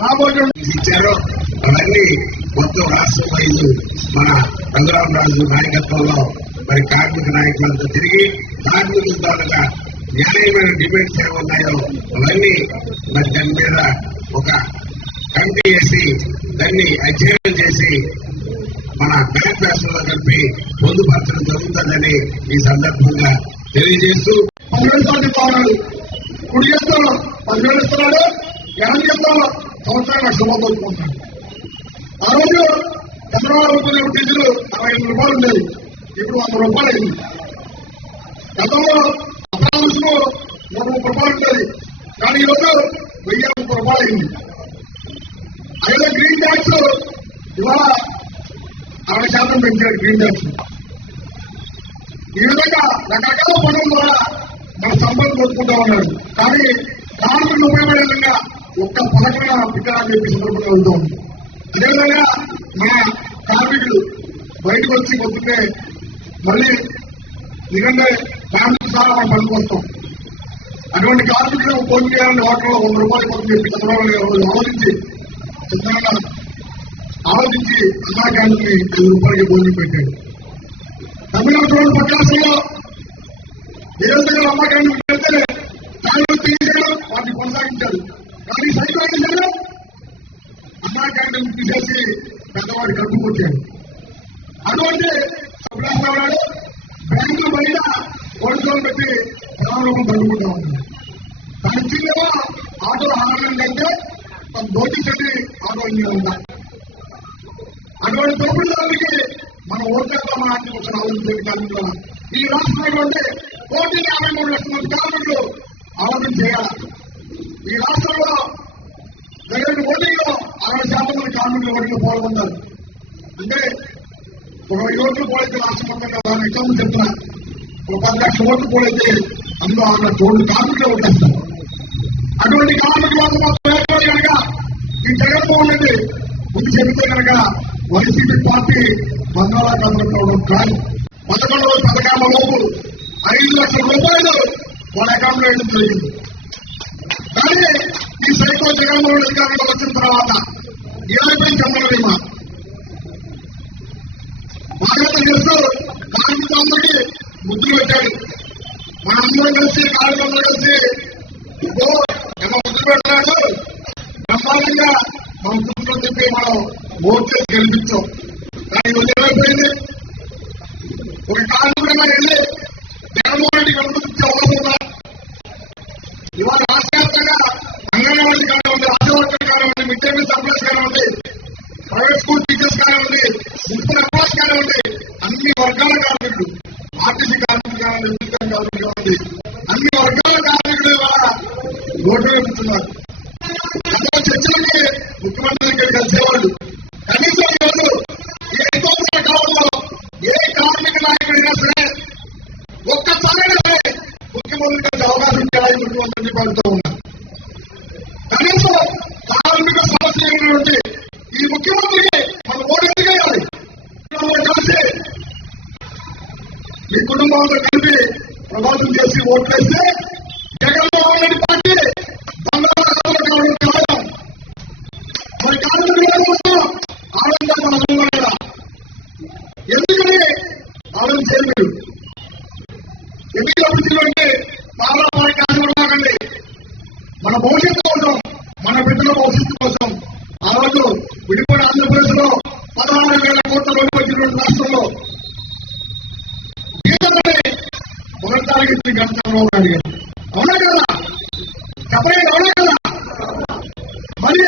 రాబోయే ఇచ్చారో అవన్నీ మొత్తం రాష్ట్ర వైజ్ మన రఘురామరాజు నాయకత్వంలో మరి కార్మిక నాయకులంతా తిరిగి కార్మికుల ద్వారా న్యాయమైన డిమాండ్స్ ఏమున్నాయో అవన్నీ మరి దాని మీద ఒక కమిటీ వేసి దాన్ని అధ్యయనం చేసి మన మేనిఫెస్టోలో కలిపి పొందుపరచడం జరుగుతుందని ఈ సందర్భంగా తెలియజేస్తూ పదివేలు పార్టీ కుడి చేస్తాడు పదివేలు ఇస్తున్నాడు. ఎడం చేస్తాడు సంవత్సరాలు లక్ష రూపాయలు దొరుకుతున్నాడు ఆ రోజు చంద్రబాబు కొనే డీజిల్ అరవై ఎనిమిది రూపాయలు ఉండేది ఇప్పుడు వంద రూపాయలు అయింది గతంలో అప్రాంశంలో నూట ముప్పై రూపాయలు ఉండేది కానీ ఈరోజు వెయ్యి ముప్పై రూపాయలు అయింది అదే గ్రీన్ ట్యాక్స్ ఇవాళ అరవై శాతం పెంచారు గ్రీన్ ట్యాక్స్ ఈ విధంగా రకరకాల పనుల ద్వారా మన సంపద కొట్టుకుంటా ఉన్నాడు కానీ కార్మికులు ఉపయోగపడే విధంగా ఒక్క పథకమైన పిక్కరాని చెప్పి సందర్భంగా వెళ్తూ ఉంది. అదేవిధంగా మన కార్మికులు బయటకు వచ్చి పొద్దుటే మళ్ళీ ఎందుకంటే ఫ్యామిలీ సార్ మనం పనికి వస్తాం అటువంటి కార్మికులు ఫోన్ చేయాలని హోటల్లో వంద రూపాయలు కోసం చెప్పి చంద్రబాబు గారు ఆలోచించి చిత్రంగా ఆలోచించి అన్నా క్యాంటీన్ ఐదు రూపాయలకి భోజనం పెట్టాడు. తమిళనాడు ప్రకాశంలో పెట్టి ప్రాణం తగ్గుకుంటా ఉంది. దాని చిన్నగా ఆటో ఆడాలంటే కంటే తన దోటి చెల్లి ఆటో ఇంజన్ ఉంటాయి అటువంటి తోపుడుదారులకి మనం ఓట్లేద్దామని అంటే ఒక ఆలోచించే కార్మికులు ఈ రాష్ట్రంలో ఉంటే కోటి యాభై మూడు లక్షల మంది కార్మికులు ఆలోచన చేయాలి. ఈ రాష్ట్రంలో జరిగిన ఓటింగ్లో అరవై శాతం మంది కార్మికులు ఓటింగ్లో పాల్గొన్నారు అంటే ఒక వెయ్యి ఓట్లు పోలైతే రాష్ట్రం మొత్తం కదా ఎగ్జాంపుల్ చెప్తున్నారు ఒక పది లక్షల ఓట్లు పోలైతే అందులో ఆరు లక్షల కార్మికులు ఓటేస్తారు అటువంటి కార్మికులు కోసం మొత్తం కనుక ఈ జగన్మోహన్ రెడ్డి ముందు చెబితే కనుక వైసీపీ పార్టీ బంగాళాఖాతంలో కావడం కాదు పదకొండవ పథకాల లోపు ఐదు లక్షల రూపాయలు వాళ్ళ అకౌంట్లో వేయడం జరిగింది. కానీ ఈ సైకో జగన్మోహన్ రెడ్డి గారిలో వచ్చిన తర్వాత ఇరవై చంద్ర బీమా బాధ్యత చేస్తూ కార్మికులందరికీ ముద్దులు పెట్టాడు మనందరం కలిసి కార్మికులందరూ కలిసి ఇదిగో ఏమో ముద్దు పెట్టాడు బ్రహ్మాండంగా మన కుటుంబం చెప్పి మనం ఓట్ గెలిపించాం. కానీ ఇది ఏమైపోయింది? ఒక కార్మికుడిగా వెళ్ళి జగన్మోహన్ రెడ్డి గెలిపించే అవసరం ఇవాళ రాష్ట్ర వ్యాప్తంగా అంగన్వాడీ కానివ్వండి ఆశా వర్కర్ కానివ్వండి మిడ్ డే మీల్ సప్లైస్ కానివ్వండి ప్రైవేట్ స్కూల్ టీచర్స్ కానివ్వండి మున్సిపల్ ఎంప్లాయీస్ కానివ్వండి అన్ని వర్గాల కార్మికులు ఆర్టీసీ కార్మికులు కానివ్వండి మిలిటరీ కార్మికులు కానివ్వండి అన్ని వర్గాల కార్మికులు ఇవాళ ఓటు వేపుతున్నారు నాయకుడైనా సరే ఒక్కసారైనా ముఖ్యమంత్రి గారికి అవకాశం ఇచ్చారా ఈ ముఖ్యమంత్రిని పడుతూ ఉన్నారు కనీసం కార్మిక సమస్య ఏమిటి ఈ ముఖ్యమంత్రికి మన ఓటు చేయాలి కలిసి మీ కుటుంబంతో కలిపి ప్రభావితం చేసి ఓట్లేస్తే మన భవిష్యత్తు కోసం మన బిడ్డల భవిష్యత్తు కోసం ఆ రోజు విడిపోయిన ఆంధ్రప్రదేశ్లో పదహారు వేల కోట్ల రూపాయలు వచ్చినటువంటి రాష్ట్రంలో గీతలని మొదటిసారి గంట చంద్రబాబు నాయుడు అవునా కదా? చెప్పలేదు అవునా కదా? మళ్ళీ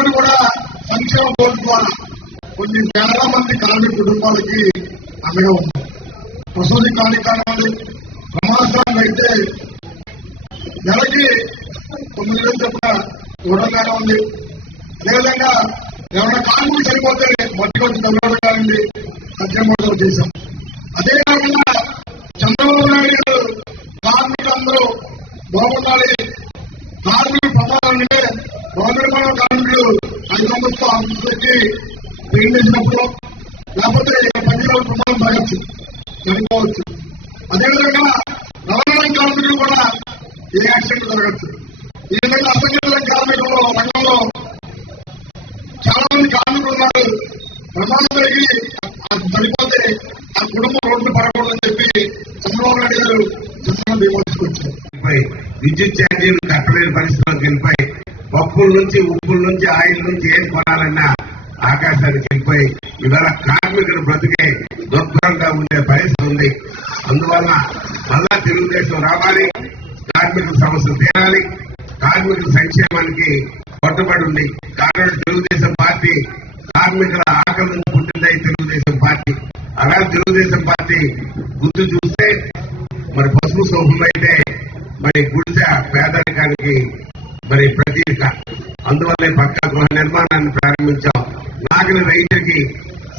ఐదు కూడా సంక్షేమ బోర్డు ద్వారా కొన్ని వేల మంది కార్మిక కుటుంబాలకి అండగా ఉంది ప్రసూతి కార్యక్రమాలు ప్రమాదాలు అయితే నెలకి తొమ్మిది వేలు చెప్పిన ఇవ్వడంగానే ఉంది అదేవిధంగా ఎవరైనా కార్మికులు చనిపోతే మట్టి వచ్చి తగ్గడం కానివ్వండి సత్యమూర్తం చేశాం. అదే వేసినప్పుడు లేకపోతే పనిచేయాలి ప్రమాదం జరగచ్చు చనిపోవచ్చు అదేవిధంగా రవాణా కార్మికులు కూడా ఏ యాక్సిడెంట్ జరగచ్చు. ఈ విధంగా అసంఘటిత కార్మికుల రంగంలో చాలా మంది కార్మికులు ఉన్నారు. ప్రమాదం జరిగి చనిపోతే ఆ కుటుంబం రోడ్డు పడకూడదని చెప్పి చంద్రబాబు నాయుడు గారు చంద్రబాబు బీమా తీసుకొచ్చారు విద్యుత్ ఛార్జీలు కట్టలేని పరిస్థితిలోకి దీనిపై పప్పుల నుంచి ఉప్పుల నుంచి ఆయిల్ నుంచి ఏం కొనాలన్నా ఆకాశానికి వెళ్ళిపోయి ఇవాళ కార్మికులు బ్రతికే దుర్భరంగా ఉండే పరిస్థితి ఉంది. అందువల్ల మళ్ళా తెలుగుదేశం రావాలి కార్మికుల సమస్యలు తీరాలి. కార్మికుల సంక్షేమానికి కట్టుబడి ఉంది కారణం తెలుగుదేశం పార్టీ కార్మికుల ఆకలి నుంచి పుట్టిందే తెలుగుదేశం పార్టీ. అలా తెలుగుదేశం పార్టీ గుర్తు చూస్తే మరి పసుపు సోపులు అయితే మరి గుడిసె పేదరికానికి మరి ప్రతీక. అందువల్లే పక్కా గృహ నిర్మాణాన్ని ప్రారంభించాం. నాగిన రైతుకి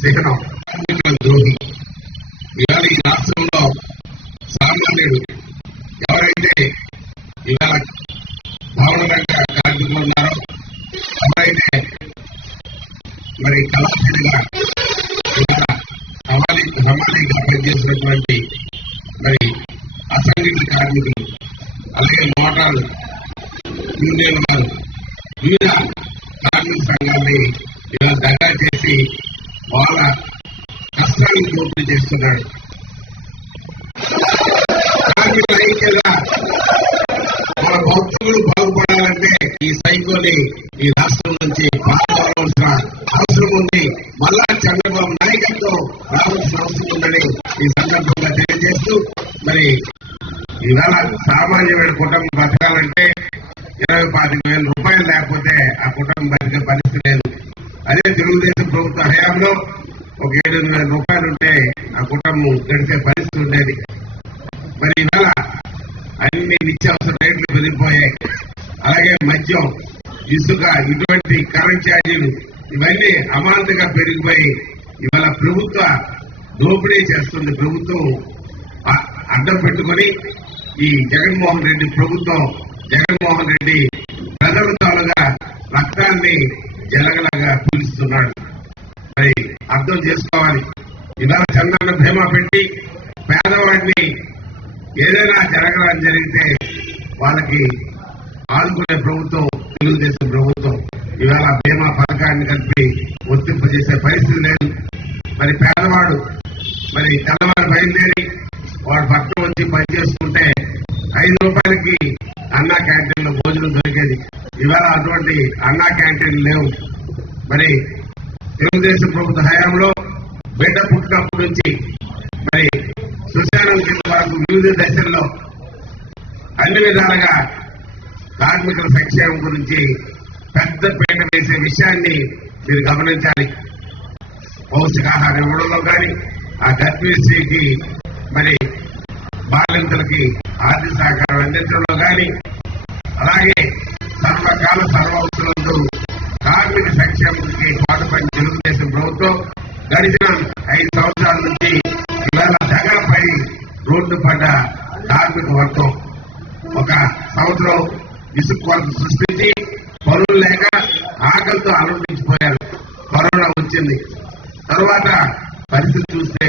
శిఖరం ద్రోహి ఇవాళ ఈ రాష్ట్రంలో సామాన్యుడు ఎవరైతే ఇవాళ భవన రంగ కార్మికులు ఉన్నారో ఎవరైతే మరి కళాశాలిగా ఇవాళ సమాధి సమాధిగా పనిచేసినటువంటి మరి అసంఘటిత కార్మికులు అలాగే మోటార్లు యూనియన్ వారు వివిధ కార్మిక సంఘాన్ని ఇలా దగా చేసి వాళ్ళ కష్టాన్ని పూర్తి చేస్తున్నాడు. కార్మికుల ఐక్యత మన భక్తులు బాగుపడాలంటే ఈ సైకోని ఈ రాష్ట్రం నుంచి పాల్గొనవలసిన అవసరం ఉంది. మళ్ళా చంద్రబాబు నాయకత్వం రావాల్సిన అవసరం ఉందని ఈ సందర్భంగా తెలియజేస్తూ మరి ఇవాళ సామాన్యమైన కుటుంబం బతకాలంటే ఇరవై పాతిక వేల రూపాయలు లేకపోతే ఆ కుటుంబం బతికే పని తెలుగుదేశం ప్రభుత్వ హయాంలో ఒక ఏడు వేల రూపాయలు ఉంటే ఆ కుటుంబం గడిచే పరిస్థితి ఉండేది. మరి ఇవాళ అన్ని నిత్యావసర రేట్లు పెరిగిపోయాయి. అలాగే మద్యం ఇసుక ఇటువంటి కరెంట్ ఛార్జీలు ఇవన్నీ అమాంతంగా పెరిగిపోయి ఇవాళ ప్రభుత్వ దోపిడీ చేస్తుంది. ప్రభుత్వం అడ్డం పెట్టుకొని ఈ జగన్మోహన్ రెడ్డి ప్రభుత్వం జగన్మోహన్ రెడ్డి ప్రజల తాలుగా రక్తాన్ని జలగలగా పీలుస్తున్నాడు మరి అర్థం చేసుకోవాలి. ఇలా చంద్రన్న భీమా పెట్టి పేదవాడిని ఏదైనా జరగడం జరిగితే వాళ్ళకి ఆదుకునే ప్రభుత్వం తెలుగుదేశం ప్రభుత్వం ఇవాళ బీమా పథకాన్ని కలిపి వర్తింపజేసే పరిస్థితి లేదు. మరి పేదవాడు మరి తెల్లవారు బయలుదేరి వాడు పట్టణం వచ్చి పని చేసుకుంటే ఐదు రూపాయలకి అన్నా క్యాంటీన్ భోజనం దొరికేది. ఇవాళ అటువంటి అన్నా క్యాంటీన్ లేవు. మరి తెలుగుదేశం ప్రభుత్వ హయాంలో బిడ్డ పుట్టినప్పటి నుంచి మరి సుశానం కింద వరకు వివిధ దశల్లో అన్ని విధాలుగా కార్మికుల సంక్షేమం గురించి పెద్ద పీట వేసే విషయాన్ని మీరు గమనించాలి. పౌష్టికాహారం ఇవ్వడంలో కానీ ఆ గర్భిణీ మరి బాలింతలకి ఆర్థిక సహకారం అందించడంలో కానీ అలాగే సర్వకాల సర్వవసరంతో కార్మిక సంక్షేమానికి పాటుపడిన తెలుగుదేశం ప్రభుత్వం గడిచిన ఐదు సంవత్సరాల నుంచి ఇవాళ జగన్పై రోడ్డు పడ్డ కార్మిక వర్గం. ఒక సంవత్సరం ఇసుక కొరత సృష్టించి పనులు లేక ఆకలితో అలరించిపోయారు కరోనా వచ్చింది. తర్వాత పరిస్థితి చూస్తే